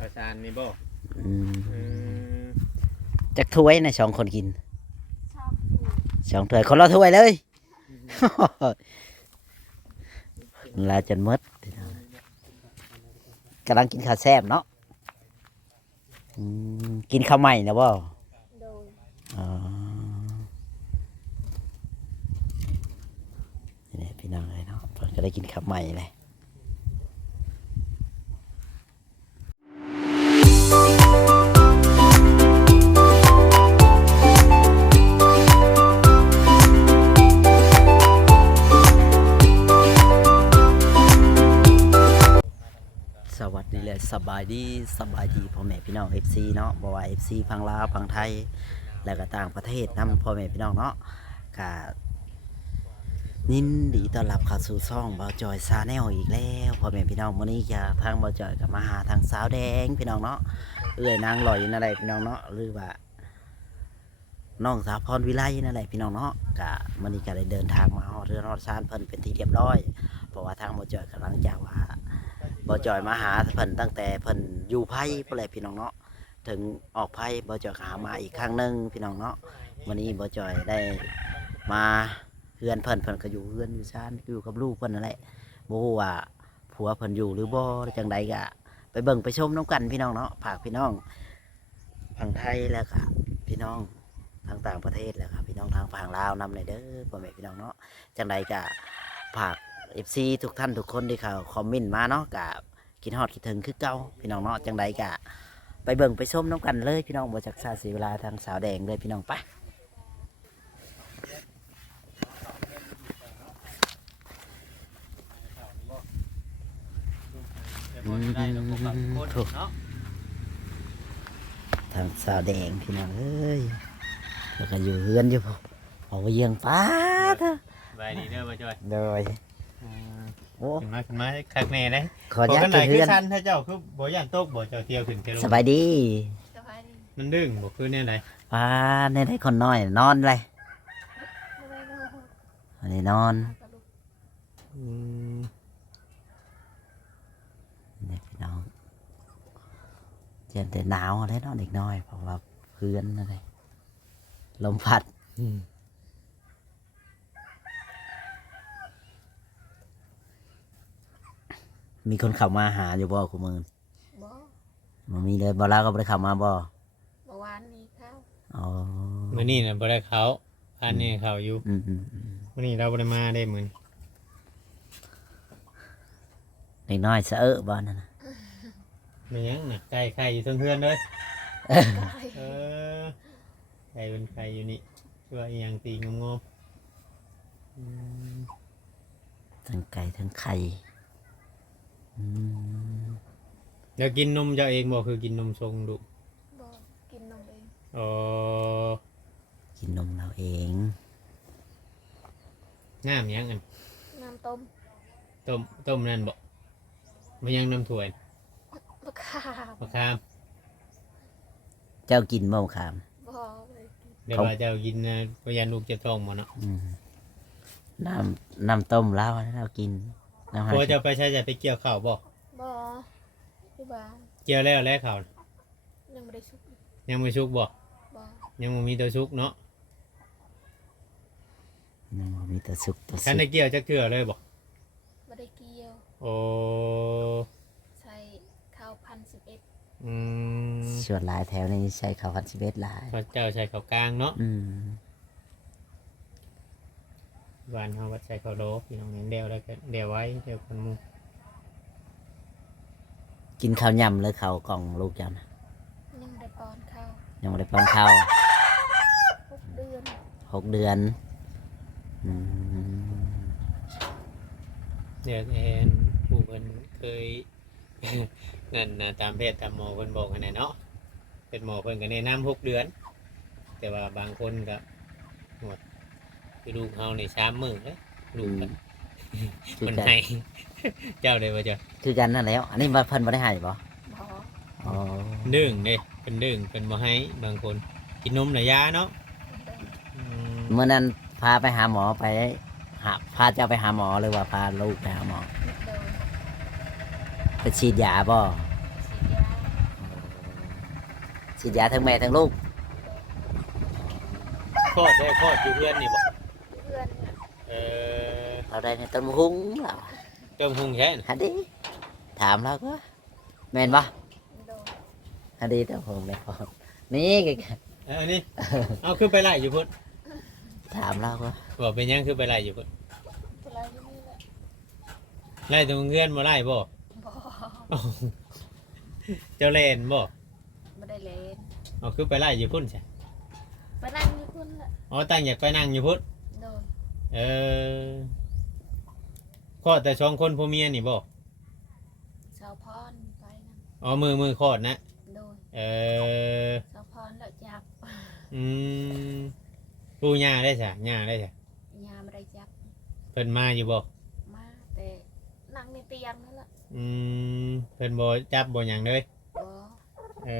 ข้าวสารนี่บ่ อืม อืม จักถ้วยนะ2 คนกิน ชอบอยู่ 2 ถ้วยคนละถ้วยเลยลาจนหมดกำลังกินข้าวแซ่บเนาะกินข้าวใหม่นะบ่ โดย อ๋อนี่พี่น้องเลยเนาะเพิ่นก็ได้กินข้าวใหม่เลยสวัสดีเลยสบายดีพ่อแม่พี่น้อง FC เนาะบ่ว่า FC พังลาวพังไทยแล้วก็ต่างประเทศนำพ่อแม่พี่น้องเนาะก็ยินดีต้อนรับเข้าสู่ช่องบ่าวจอยซาแนลอีกแล้วพ่อแม่พี่น้องมื้อนี้จะทางบ่าวจอยก็มาหาทางสาวแดงพี่น้องเนาะเอื้อยนางลอยนั่นแหละพี่น้องเนาะหรือว่าน้องสาวพรวิไลนั่นแหละพี่น้องเนาะก็มื้อนี้ก็ได้เดินทางมาฮอดเรือนฮอดศาลเพิ่นเป็นที่เรียบร้อยเพราะว่าทางบ่าวจอยกำลังจะว่าบ่จอยมาหาเพิ่นตั้งแต่เพิ่นอยู่ไผพุ่นแหละพี่น้องเนาะถึงออกไผบ่จอยหามาอีกครั้งหนึงพี่น้องเนาะวันนี้บ่จอยได้มาเฮือนเพิ่นก็อยู่เฮือนอยู่ซ่านอยู่กับลูกเพิ่นนั่นแหละบ่ฮู้ว่าผัวเพิ่นอยู่หรือบ่จังใดก็ไปเบิ่งไปชมน้ำกันพี่น้องเนาะฝากพี่น้องฝั่งไทยแล้วก็พี่น้องทางต่างประเทศแล้วครับพี่น้องทางฝั่งลาวนำเลยเด้อพ่อแม่พี่น้องเนาะจังใดก็ฝาก FC ทุกท่านทุกคนที่เขาคอมเมนต์มาเนาะก็คิดฮอดคิดถึงคือเก่าพี่น้องเนาะจังใดก็ไปเบิ่งไปชมน้ำกันเลยพี่น้องบ่จักษาเสียเวลาทางสาวแดงเลยพี่น้องไปทางสาวแดงพี่น้องเอ้ยแล้วก็อยู่เฮือนอยู่บ่เอาไปเยี่ยงป้าเถอะ ไปดีเด้อบ่จอย โดยโอ้ ขึ้นมาคักแน่เด้ ขออนุญาต ไหน ขึ้น คื เฮื อ อน ชั้นถ้าเจ้าคือบ่ย่านตกบ่เจ้าเที่ยวขึ้นเที่ยวล ส ง บายดี สบายดี มันดึงบ่คือแนวไหน ป้าในได้คนน้อยนอนเลย ไม่ได้โดน อันนี้นอน กระลุก อืม นี่พี่น้องเจนแต่หนาวเลยเนาะเด็กน้อยเพราะว่าเพื่อนอะไรลมพัดมีคนเข้ามาหาอยู่บ่คุณมือ บ่ มันมีเลยบ่ลาก็บ่ได้เข้ามาบ่ เมื่อวานนี้เข้า อ๋อ มื้อนี้น่ะบ่ได้เขาอันนี้เขาอยู่ อืม มื้อนี้เราบ่ได้มาได้มื้อนี้ เด็กน้อยสะเอะบ่นั่นน่ะ ไม่หยังน่ะไก่ไข่อยู่เทิงเฮือนเลย ได้ เออไก่เป็นไข่อยู่นี่ชั่วอีหยังตีงงๆอืม ทั้งไก่ทั้งไข่อืม แล้วกินนมเจ้าเองบ่คือกินนมทรงดุ บ่กินนมเอง อ๋อ กินนมเราเอง น้ำหยังอัน น้ำต้ม ต้มนั่นบ่มันยังน้ำถ้วย มะขาม มะขาม เจ้ากินบ่ขาม บ่เลยกิน เดี๋ยวว่าเจ้ากินนะพยานลูกจะท้องบ่เนาะ อืมน้ำต้มแล้วเรากินน้ำ พอจะไปใช้จะไปเกี่ยวข้าวบ่ บ่ที่บ้าน เกี่ยวแล้วข้าว ยังไม่ได้ชุบ ยังไม่ชุกบ่ บ่ ยังบ่มีตัวชุกเนาะ มีแต่สุกแต่ คัน สุ ได้ ก เกี่ยวจะเกลือเลยบ่ ไม่ได้เกี่ยว โอ้ ใส่ข้าว1,011 อืม ส่วนหลายแถวนี้ใช้ข้าวผัด11หลาย พระเจ้าใช้ข้าวกลางเนาะ อืม บ้านเฮาก็ใช้ข้าวโลพี่น้องนี่เดียวแล้วก็เดียวไว้เดียวคนหมู่ กินข้าวยำหรือข้าวกล่องลูกจัน ยังได้ป้อนข้าว ยังไม่ได้ป้อนข้าว 6 เดือน 6 เดือนอืม เดี๋ยวเห็นผู้เพิ่นเคย นั่นนะตามเพศตามหมอเพิ่นบอกกันน่ะเนาะเป็นหมอเพิ่นก็แนะนำ6 เดือน แต่ว่าบางคนก็หมดคือลูกเฮานี่3 มื้อเด้ลูกก็ คือ มัน กัน ให้ เจ้าได้บ่จ้ะ คือกันนั่นแหล้วอันนี้เพิ่นบ่ได้ให้บ่ บ่ อ๋อ ดึงเด้เป็นดึงเป็นบ่ให้บางคนกินนมน่ะยาเนาะ ได้ อืม เมื่อนั้นพาไปหาหมอไปพาเจ้าไปหาหมอหรือว่าพาลูกไปหาหมอ โดน ไปฉีดยาบ่ ฉีดยา อ ฉีดยาทั้งแม่ทั้งลูก คลอดได้คลอดอยู่เพื่อนนี่บ่ เพื่อนเนี่ย เออ เราได้ในต้นหุ้งเรา เติมหุงแค่น ฮันดีถามเราก็แม่นปะ โดน ฮันดีต้นหุ้งแม่นบ่นี่ก็ อันนี้เอาคือไปไล่อยู่พุ่น ถามเราก็ บอกเป็นหยังคือไปไล่อยู่พุ่น เวลาอยู่นี่แหละ ไล่ตรงเงื่อนบ่ไล่บ่ บ่ เจ้าเล่นบ่ ไม่ได้เล่น เอาคือไปไล่อยู่พุ่นใช่ ไปนั่งอยู่คุณแหละ อ๋อตั้งอยากไปนั่งอยู่พุ่น โดน เออคลอดแต่2คนผัวเมียนี่บ่ สาวพรไปนั่ง อ๋อมือคลอดนะ โดน เออ สาวพรแล้วจับ อืมปู่ย่าได้จ้ะย่าได้จ้ะ ยาไม่ได้จับ เพิ่นมาอยู่บ่ มาแต่นั่งในเตียงนั่นแหละ อืมเพิ่นบ่จับบ่หยังเลย บ่ เอ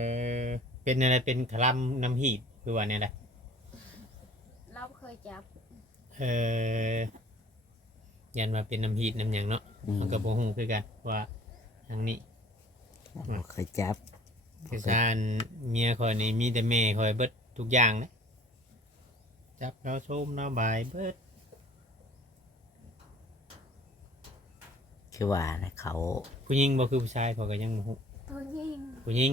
อเป็นอะไรเป็นคลำน้ำหีดคือว่าเนี่ยแหละ เราเคยจับ เออยันมาเป็นน้ำหีดน้ำหยังเนาะมันก็บ่ฮู้คือกันว่าทางนี้ บ่เคยจับ คือการเมียคอยนี่มีแต่แม่คอยเบิดทุกอย่างนะจับเราชมเราบายเบิด คือว่านะเขา ผู้หญิงบ่คือผู้ชายพอก็ยังบ่ฮู้ ตัวยิง ผู้หญิง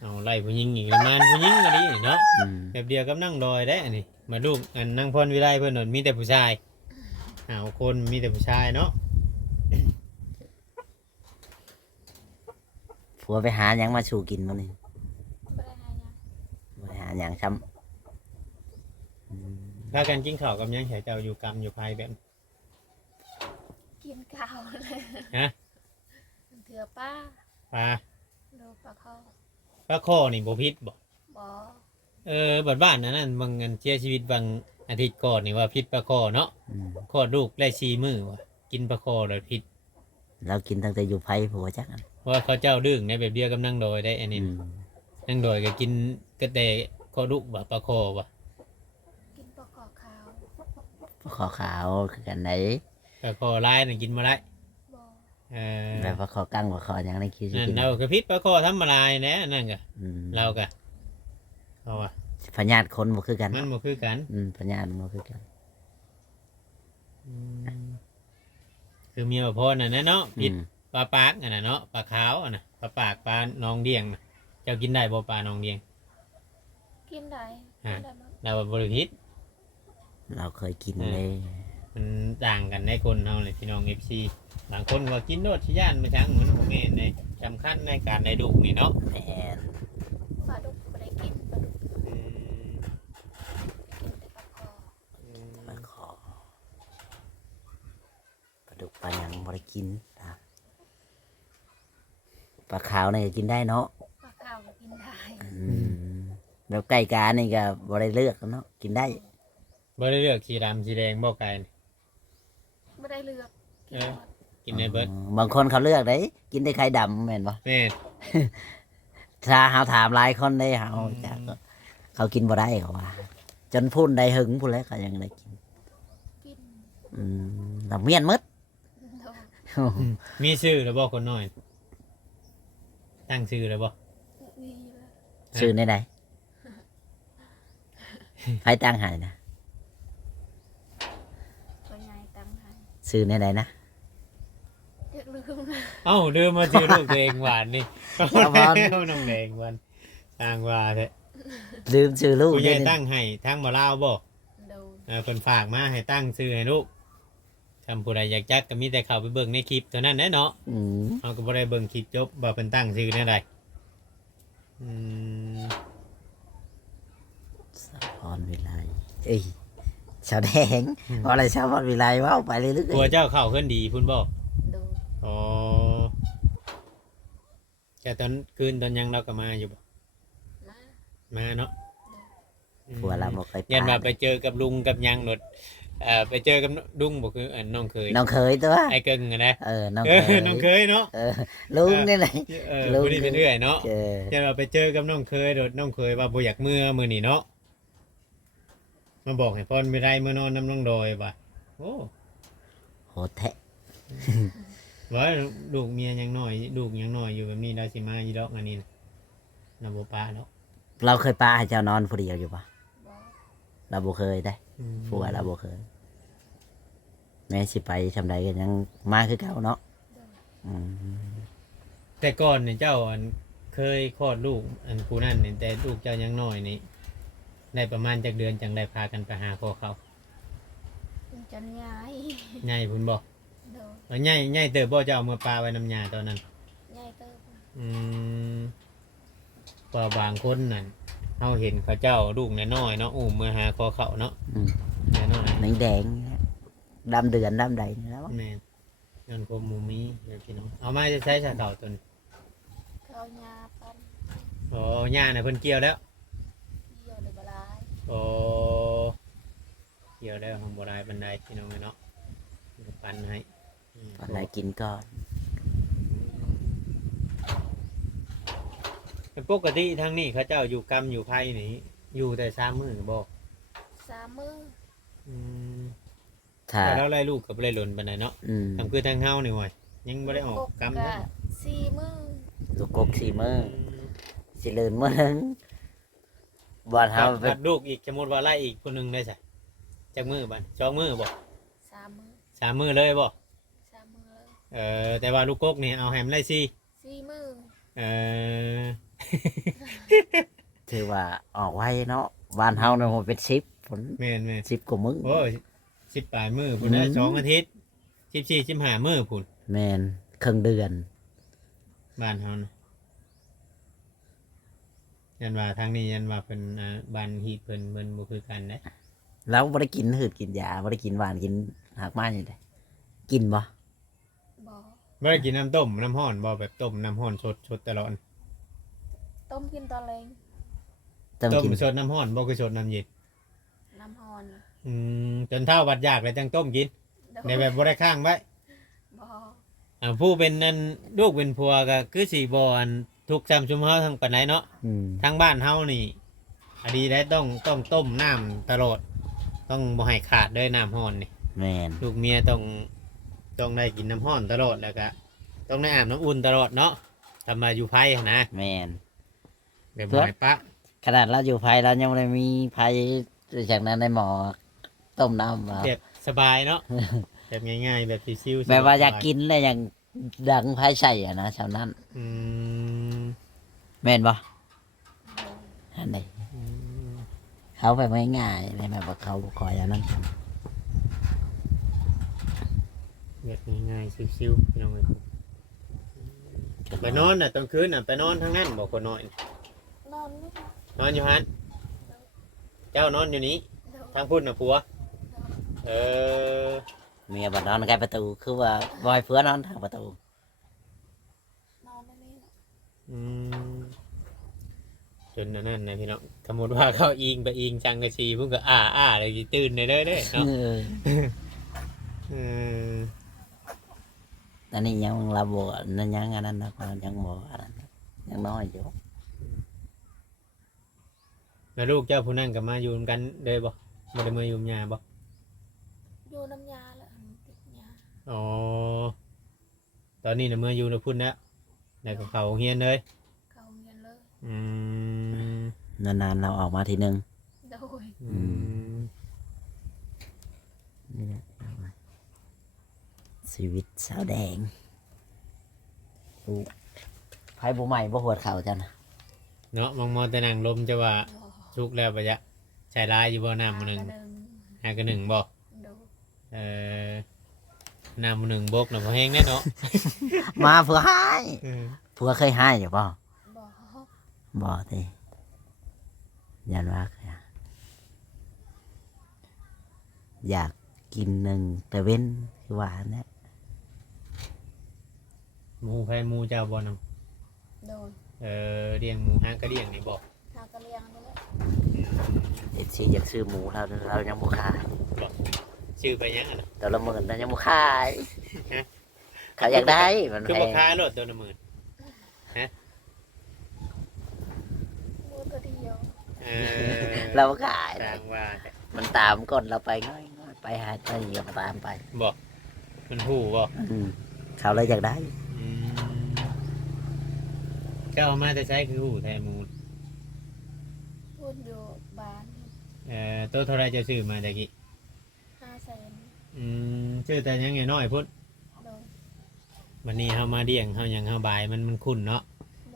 เอาไล่ผู้หญิงอีกแล้วมันผู้หญิงก็ดีเนาะ อืม แบบเดียวกับนั่งดอยได้อันนี้มาลูกอันนั่งพรวิไลเพิ่นนนมีแต่ผู้ชายคนมีแต่ผู้ชายเนาะ ผัวไปหาหยังมาชูกินมื้อนี้ ไม่ได้ให้ยัง บ่ไปหาหยังช้ำอืม ถ้ากันกินข้าวกับหยังเฉยเจ้าอยู่กรรมอยู่ภายแบบ กินข้าวเลย ฮะ เถื่อป้า ปลา โดนปลาเข้า ปลาข้อนี่บ่พิษบ่ บ่ บัดบ้านนั้นบางเงินเสียชีวิตบางอาทิตย์ก่อนนี่ว่าพิษปลาข้อเนาะ อืม ข้อลูกได้4มื้อว่ะกินปลาข้อแล้วพิษ เรากินตั้งแต่อยู่ไผผัวจักอัน เพราะว่าเขาเจ้าดึงในแบบเดียวกับนั่งดอยได้อันนี้ อืม นั่งดอยก็กินก็แต่ข้อลูกบ่ปลาข้อบ่ กินปลาขอขาว ขอขาวคือกันไหน ปลาข้อลายน่ะกินบ่ได้ บ่ เออ แบบว่าขอกั้งว่าขอหยังในคิดสิ นั่น กิน เราก็พิษปลาข้อธรรมดาแหละนั่นก็ อืม เราก็เพราะว่า พญาติคนบ่คือกัน มันบ่คือกัน พญาติบ่คือกัน คือเมียพ่อน่ะนะเนาะ อื พิษ ม ปลาปากอ่ะนะเนาะปลาขาวอ่ะนะปลาปากปลาหนองเดียงน่ะเจ้ากินได้บ่ปลาหนองเดียง กินได้ ฮะ กินได้หมด เราบ่บริพิษ เราเคยกินเลย มันต่างกันในคนเฮาเลยพี่น้อง FC บางคนว่ากินโดดชิย่านมาช้างเหมือนผมเองในสำคัญในการได้ลูกนี่เนาะ แม่น ปลาดุกไม่ได้กินปลาดุก อืม กินแต่ปลาคอ ปลาขอปลาดุกปลาหยังบ่ได้กินครับปลาขาวนี่ก็กินได้เนาะ ปลาข้าวก็กินได้ แล้วไก่กานี่ก็บ่ได้เลือกเนาะกินได้ บ่ได้เลือกสีดำสีแดงบ่ไก่นี่ ไม่ได้เลือกกินหมด กินในเบิด บางคนเขาเลือกได้กินได้ไข่ดำแม่นบ่ แม่น ถ้าเฮาถามหลายคนได้เฮาจักเขากินบ่ได้เขาว่า จนพุ่นได้หึงพุ่นแล้วเขายังได้กิน กิน ลำเมียนหมด โดน มีชื่อแล้วบ่คนน้อย ตั้งชื่อแล้วบ่ มีอยู่แล้ว ชื่อในใดไผตั้งให้นะ ตัวใหญ่ตังให้ ชื่อในใดนะ เรียกลืมนะ เอ้าลืมมาชื่อลูกตัวเองหวานนี่ เอาบอล เอาน้องแดงวันสร้างว่าแท้ ลืมชื่อลูก ผู้ใหญ่ เด้ ตั้งให้ทั้งบ่ลาวบ่ โดน เพิ่นฝากมาให้ตั้งชื่อให้ลูกทำผู้ใดอยากจักก็มีแต่เข้าไปเบิ่งในคลิปเท่านั้นแหละเนาะ อืม เราก็บ่ได้เบิ่งคลิปจบว่าเพิ่นตั้งชื่อแนวใดอืม สะพรวิไลเอ้ยชาวแดงว่าอะไรชาวพรวิไลเว้าไปเรื่อย ตัวเจ้าเข้าขึ้นดีพุ่นบ่ โดน อ๋อแต่ตอนคืนตอนยังเราก็มาอยู่บ่ มา มาเนาะ ๆผัวเราบ่เคย ยันมา ปา ไปเจอกับลุงกับยังหนดไปเจอกับลุงบ่คืออันน้องเคย น้องเคยตัว ไอ้เกิงอะนะ น้อง เอ เค อย น้องเคยเนาะ ลุงนี่ไหน ลุง บ่ได้ไปเรื่อยเนาะ เจอ ยันเราไปเจอกับน้องเคยโดดน้องเคยว่าบ่อยากมื้อนี้เนาะมาบอกให้พรไม่ได้เมื่อนอนน้ำน้องดอยว่ะโอ้ โหดแท้ ว่าลูกเมียยังน้อยลูกยังน้อยอยู่แบบนี้เราสิมาอีดอกอันนี้นะนำบ่ปลาเนาะ เราเคยป้าให้เจ้านอนผู้เดียวอยู่ปะ บ่ เราบ่เคยได้ผัวเราบ่เคย แม่สิไปทำใดกันยังมาคือเก่าเนาะ โดย อืม แต่ก่อนเนี่ยเจ้าอันเคยคลอดลูกอันผู้นั่นเนี่ยแต่ลูกเจ้ายังน้อยนี่ได้ประมาณจากเดือนจังได้พากันไปหาพ่อเขา จนย้าย ใหญ่พุ่นบอก โดย ใหญ่ใหญ่เติบบ่เจ้าเอามื่อปลาไว้น้ำยาตอนนั้น ย้ายเติบ อืมว่าบางคนนั่นเราเห็นเขาเจ้าลูกน้อยๆเนาะอุ้มมาหาคอเขาเนาะ อืม น้อย หนังแดงเนี่ยดำเดือนดำใดนี่แล้ว ๆแม่นเงินคมหมูมีเดี๋ยวพี่น้องเอามาจะใช้ชาเก่าตัวนี้ เขาหญ้าปัน โอ้ย่าน่ะเพิ่นเกี่ยวแล้ว เยี่ยวในบลาย โอ้เกี่ยวแล้วของโบราณบันไดพี่น้องเนาะปันให้อืม อะไรกินก่อน เป็นปกติทางนี้เขาเจ้าอยู่กรรมอยู่ไพ่นี่อยู่แต่สามมือบอก 3 มื้อ อืม ถ้า แต่แล้วไล่ลูกกับไล่หล่นบันไดเนาะ อืม ทำคือทางเฮานี่หว่อยยังไม่ได้ออกกรรม ก็ นะ 4 มื้อ ลูกกก4มื้อสิเลินมื้อหนึงบ่เฮาไป ผัดลูกอีกสมมติว่าไล่อีกคนหนึ่งได้ใช่จากมือบันสองมือบอก 3 มื้อ สามมือเลยบอก 3 มื้อเลย แต่ว่าลูกกกนี่เอาแฮมไล่ซี่ 4 มื้อ เออ ถือว่าออกไว้เนาะบ้านเฮาเนี่ยมันเป็น10ผล แม่นแม่น 10กว่ามื้อ โอ้ย18มือพุ่นนะ2 อาทิตย์14 15มือพุ่น แม่นครึ่งเดือน บ้านเฮานะยันว่าทางนี้ยันว่าเป็นบ้านฮีดเพิ่นบ่คือกันนะ แล้วบ่ได้กินหืดกินยาบ่ได้กินหวานกินหักไม้นี่ได้กินบ่ บ่ บ่ได้กินน้ำต้มน้ำร้อนบ่แบบต้มน้ำร้อนสดตลอด ต้มกินตอนแรง ต้อง ต้ม กิน สดน้ำร้อนบ่คือสดน้ำเย็น น้ำฮ้อน จนเท่าวัดยากเลยจังต้มกิน โดย ในแบบบ่ได้ข้างไว้ บ่ ผู้เป็นนั่นลูกเป็นผัวก็คือสิบ่อันทุกข์ซ้ำชุมเฮาทั้งปานใดเนาะ อืม ทางบ้านเฮานี่อดีได้ต้องต้มน้ำตลอด ต้องบ่ให้ขาดด้วยน้ำร้อนนี่ แม่น ลูกเมียต้องได้กินน้ำร้อนตลอดแล้วก็ต้องได้อาบน้ำอุ่นตลอดเนาะทำมาอยู่ไผ่นะ แม่น แบบบ่ให้ปะ ขนาดเราอยู่ไผเรายังบ่ได้มีไผจากนั้นได้หมอต้มน้ำมา แบบสบายเนาะ แบบง่ายๆแบบชิวๆ แบบว่าอยาก สบ กินเลยอย่างดังไผใส่อะนะชาวนั้น อืม แม่นบ่ โดย อันใด อืม เขาแบบง่ายๆเลยแบบว่าเขาบ่คอยอันนั้น แบบง่ายๆชิวๆพี่น้องเอ้ยไปนอนน่ะตอนคืนน่ะไปนอนทางนั้นบอกคนนอน นอนไม่หลับ นอนอยู่ฮันเจ้านอนอยู่นี้ โดย ทางพุ่นน่ะผัว เออ เมียบ่นอนใกล้ประตูคือว่าบ่ให้เพื่อนนอนทางประตู นอนไม่มีหรอก อืมจนนั่นนะพี่น้องสมมติว่าเขาอิงไปอิงจังกะชีเพิ่งก็เลยสิตื่นเลยเด้อเนาะ เออ เออ อันนี้ยังเราบ่นั่นยังอันนั้นนะยังบ่อันนั้นยังน้อยอยู่ แล้วลูกเจ้าผู้นั้นก็มาอยู่นำกันเลยบ่บ่ได้มาอยู่ยาบ่ อยู่น้ำยาแล้วติดยา อ๋อตอนนี้น่ะมาอยู่ในพุ่นแล้วแล้วก็เขาโรงเฮียนเลย เขาเงียนเลย อืม นานๆเราออกมาทีนึง โดย อืม นี่แหละชีวิตสาวแดงไผบ่ใหม่บ่หัวเข่าจังนะ เนาะมองแต่นั่งลมจะว่า บ่ ทุกข์แล้วปะยะใช้ลายอยู่บ่น้ำมื้อหนึง หนึ่ง หากระหนึ่งบ่ โดย เออน้ำมื้อหนึงบกน่ะบ่แห้งแน่เนาะ มาเพื่อให้ เออ เพื่อเคยให้อยู่บ่ บ่ บ่ติยันว่าเคยหาอยากกินหนึ่งแต่เว้นคือว่าเนี่ย หมูแพนหมูเจ้าบ่นำ โดย เลี้ยงหมูห้างก็เลี้ยงนี่บ่ หากระเลียงนี่แหละ เอฟซีอยากซื้อหมูเรายังบ่ขาย ชื่อไปยังอ่ะนะ ตัวละหมื่นเรายังบ่ขายเขาอยากได้มัน คือ แพ บ่ ง ค้ารถตัวละหมื่น มูตัวเดียว เออ เราบ่ขาย ทางว่า มันตามก้นเราไปง่อยๆไปหาไปอย่ามาตามไป บ่มันหู้บ่ เขาเลยอยากได้ อืมเจ้าเอามาจะใช้คือหู้แทนหมู พูดอยู่บ้าน ตัวเท่าไรจะซื้อมาตะกี้ 500,000 ซื้อแต่ยังน้อยๆพุ่น โดย วันนี้เฮามาเลี้ยงเฮายังเฮาบายมันคุ้นเนาะ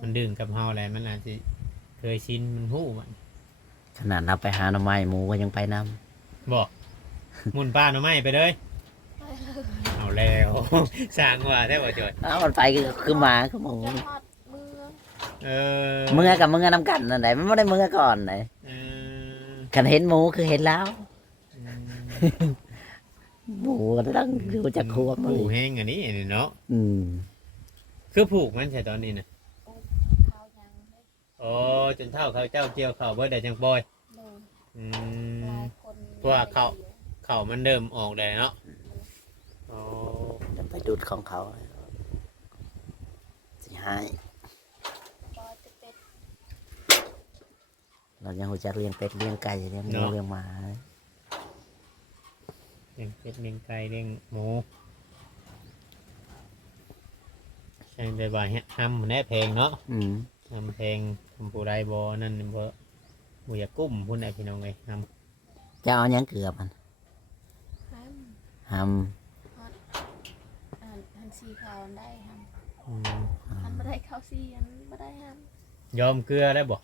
มันดึงกับเฮาแหละมันอาจสิเคยชินมันฮู้มัน ขนาดเราไปหาหน่อไม้หมูก็ยังไปนำ บอกหมุนป้าหน่อไม้ไปเลย ไปเลย เอาแล้ว สร้างว่าแท้บ่จอย อ้าวมันไปคือหมาคือหมู จะทอดมือ เออ เมื่อกับเมื่อนำกันนั่นไหนมันไม่ได้เมื่อก่อนไหน เออ คันเห็นหมูคือเห็นแล้ว อืม หมูก็ต้องดูจากควบ ผูกแห้งอันนี้เนาะ อืม คือผูกมันใช่ตอนนี้นะ ข้าวยังเลย อ๋อจนเท่าเขาเจ้าเกี่ยวเขาเบิดได้จังปล่อย โดย อื ห ม ลายคน เพราะว่าเขามันเริ่มออกได้เนาะอ๋อ จะไปดูดของเขาสิให้ ปอจะเป็ด เรายังหูจักเลี้ยงเป็ดเลี้ยงไก่เลี้ยงหมูเลี้ยงหมา เลี้ยงเป็ดเลี้ยงไก่เลี้ยงหมูใช่ได้บ่ายทำแน่แพงเนาะ อืม ทำแพงทำปูไรบอนั่นเพราะบุยากุ้มพุ่นไอพี่น้องเลยท จะเอาหยังเกลือมัน ห้าม ท หันสีขาวได้ห้าม ำอืม หันไม่ได้ข้าวสีหันไม่ได้ห้าม ยอมเกลือได้บ่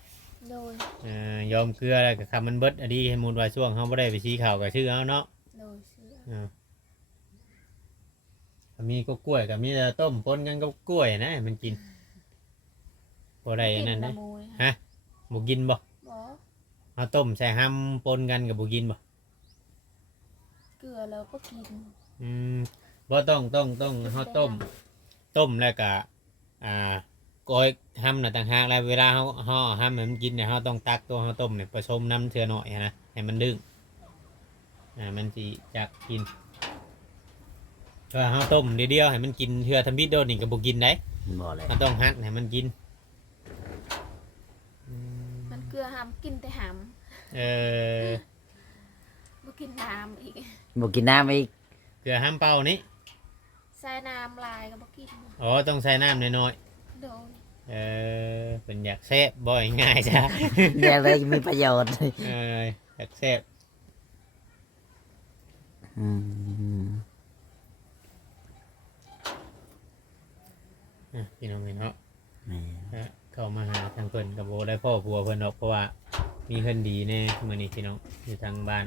โดย ยอมเกลือแล้วก็คำมันเบิดอดีให้มูลว่าช่วงเขาไม่ได้ไปชี้ข่าวกับชื่อเขาเนาะ โดยเสื้อ มีก็กล้วยกับมีแต่ต้มปนกันก็กล้วยนะมันกินพอได้อันนั่น กิ นะ ละมูล ฮะ บุกินบ่ บ่ เอาต้มใส่ห้ำปนกันกับบุกินบ่ เกลือแล้วก็กิน อืมบ่ต้องเขาต้มแล้วก็ก้อยห้ำน่ะต่างหากแล้วเวลาเขาห้ำให้มันกินเนี่ยเขาต้องตักตัวเขาต้มเนี่ยผสมน้ำเทื่อหน่อยนะให้มันดึงมันสิจักกินก็เขาต้มเดียวๆให้มันกินเทื่อทำบิดโดนนี่ก็บุกินได้ ำบ่เลย เขาต้องฮัดให้มันกิน มันเกลือห้ามกินแต่ห้าม เออ บ่กินน้ำอีก บ่กินน้ำอีก เกลือห้ามเป่านี่ ใส่น้ำลายก็บ่กิน อ๋อต้องใส่น้ำน้อย โดย ๆเป็นอยากแซ่บบ่อยง่ายจ้ะ แย่เลยมีประโยชน์ อยากแซ่บ อืม พี่น้องเนาะ นี่ เข้ามาหาทางเพิ่นกับโบได้พ่อผัวเพิ่นดอกเพราะว่ามีเพิ่นดีแน่มื้อนี้พี่น้องอยู่ทางบ้าน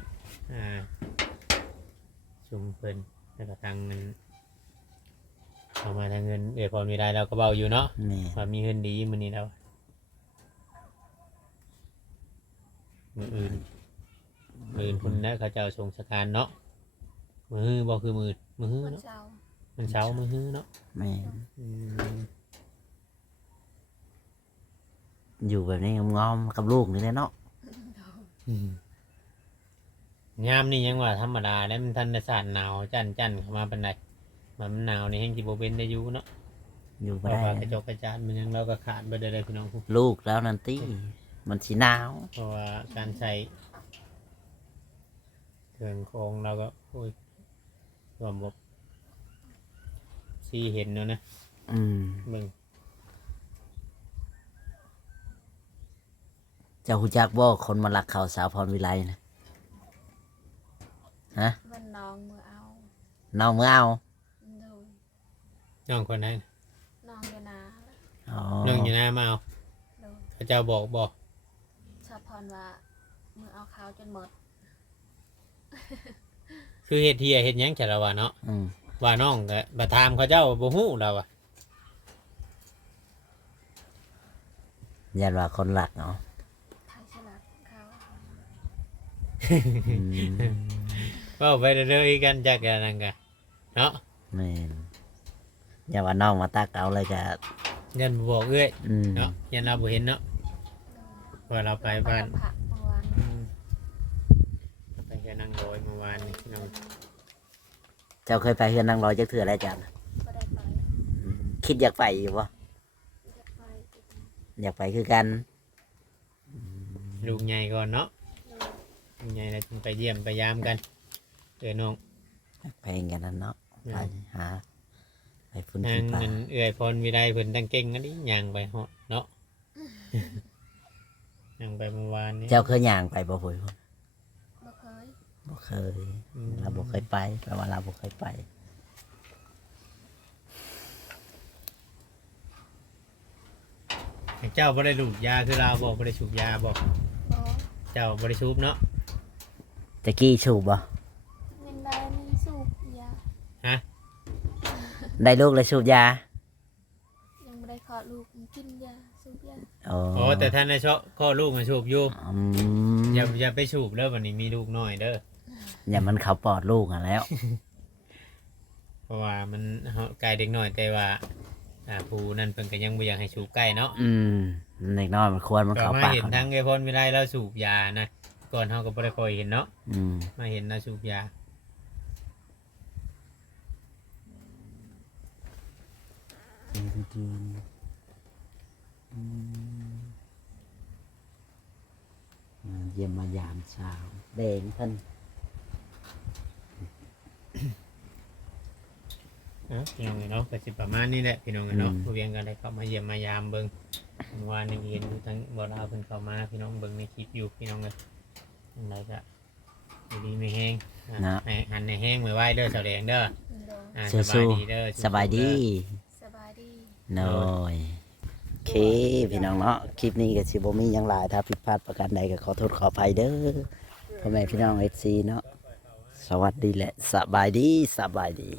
ชุมเพิ่นแล้วก็ทางเงินเข้ามาทางเงินพอมีได้เราก็เบาอยู่เนาะ นี่ ว่ามีเงินดีมื้อนี้แล้วมื้ออื่นพุ่นนะเขาเจ้าส่งสการเนาะมื้อบ่คือมื้อ วัน เนาะ เสาร์ มันเช้ามื้อเนาะ แม่ อืม อยู่แบบนี้งอมๆกับลูกนี่แหละเนาะ ยามนี่ยังว่าธรรมดาแล้วมันทันได้สาดหนาวจันเข้ามาปานใดมันหนาวนี่แห้งสิบ่เป็นได้อยู่เนาะ อยู่ เพ บ่ ราะ ได้ ว่ากระจกกระจานมันยังเราก็ขาดบ่ได้เลยพี่น้อง ลูกแล้วนั่นติมันสิหนาว เพราะว่าการใช้เครื่องโครงเราก็โอ้ยรวมบบซีเห็นเนาะนะ อืม เบิ่ง เจ้าฮู้จักบ่คนมาลักเขาสาวพรวิไลนะฮะ มันน้องมือเอา น้องมือเอา โดย น้องคนนั้น น้องอยานา อ๋อ น้องอยู่หน้ามาเอา โดย เขาเจ้าบอก ชอบพรว่ามือเอาข้าวจนหมด คือเฮ็ดเฮียเฮ็ดหยังจะละว่าเนาะ อืม ว่าน้องก็บ่ถามเขาเจ้าบ่ฮู้เราอ่ะ ยันว่าคนหลักเนาะ ไทยฉลาดเขา อืม ก็ไปเรื่อยๆกันจากกันนั่นกันเนาะ แม่นอย่าว่าน้องมาตักเอาเลยก็ ยันบ่บอกเอ้ย อืม เนาะยันเราบ่เห็นเนาะว่าเราไปบ้าน กับผักเมื่อวาน ไปแค่นั่งรอยเมื่อวานนี่น้อง เจ้าเคยไปเฮือนนางลอยจักเทื่อแล้วจัน ก็ได้ไป คิดอยากไปอยู่บ่ จะไป อยากไปคือกัน ลูกใหญ่ก่อนเนาะ โดย ลูกใหญ่แล้วจึงไปเยี่ยมไปยามกันน้อง อยากไปกันนั่นเนาะไปหาไปฟุ้น ทา ที่ ง ป่า เงินพรวิไลเพิ่นตั้งเก่งอันนี้ย่างไปเหาะเนาะ ยังไปเมื่อวานนี้ เจ้าเคยย่างไปบ่พุ่น บ่เคย บ่เคยเราบ่เคยไปแปลว่าเราบ่เคยไป เจ้าบ่ได้สูบยาคือเราบอกบ่ได้สูบยาบอก บ่ เจ้าบ่ได้สูบเนาะ ตะกี้สูบบ่ ยังได้นี่สูบยา ฮะ ได้ลูกเลยสูบยา ยังบ่ได้คลอดลูกยังกินยาสูบยา โอ้ โอ้แต่ท่านในชอบข้อลูกมันสูบอยู่ อืม อย่าไปสูบเด้อวันนี้มีลูกน้อยเด้อ อย่ามันเขาปอดลูกอ่ะแล้ว เพราะว่ามันไกลเด็กน้อยแต่ว่าผู้นั่นเพิ่นก็ยังบ่อยากให้สูบใกล้เนาะ อืมเด็กน้อยมันควรมัน ก็ เขา มา ปาก เห็นทั้งไอ้พลวิไลแล้วสูบยานะก่อนเฮาก็บ่ได้ค่อยเห็นเนาะ อืม มาเห็นแล้วสูบยา เยี่ยมมายามเช้าแดงท่าน พี่น้องเนาะก็สิประมาณนี้แหละพี่น้องเนาะผู้เวียงก็ได้เข้ามาเยี่ยมมายามเบิ่งเมื่อวานนี้เห็นอยู่ทั้งบ่ลาวเพิ่นเข้ามาพี่น้องเบิ่งในคลิปอยู่พี่น้องเอ้ยจังไดก็ดีไม่แห้งให้หันในแห้งไว้ไว้เด้อเสาแดงเด้อ โดย สบายดีเด้อ สบายดี สบายดี โน้ยโอเคพี่น้องเนาะคลิปนี้ก็สิบ่มีหยังหลายถ้าผิดพลาดประการใดก็ขอโทษขออภัยเด้อพ่อแม่พี่น้อง FC เนาะสวัสดีและสบายดี